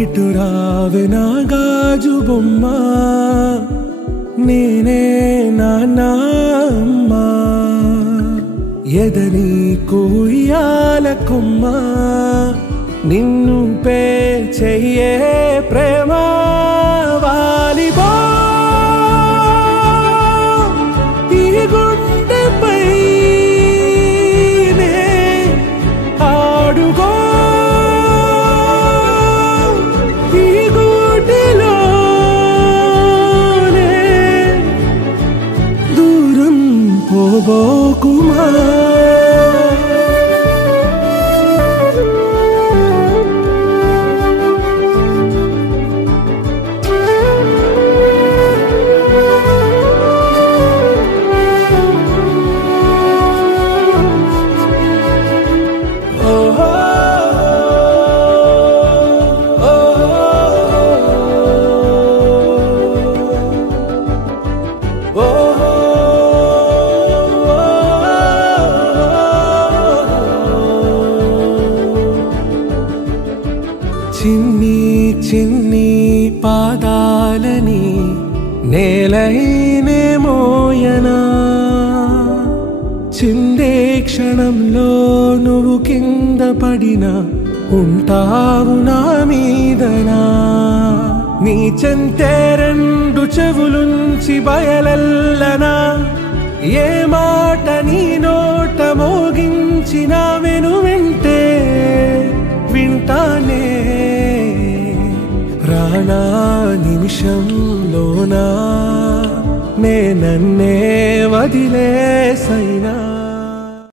ఇటు రావే నా గాజు బొమ్మ నేనే నాన్న అమ్మా ఎదని కూయాల కొమ్మ నిన్ను పే చెయ్యే ప్రేమ వాలిబో ఈ గుండెపై ఆడుగో ఈ గుడిలోనే దూరం పోబోకుమా చిన్ని చిన్ని పాదాలని నేలైనే మోయనా చిందే క్షణంలో నువ్వు కింద పడినా ఉంటావు నా మీదనా నీ చెంతే రెండు చెవులుంచి బయలెల్లనా ఏ మాట నీ నోట మోగించిన వెను వింటే వింటానే రానా నిమిషంలోనా నే నన్నే వదిలేసైనా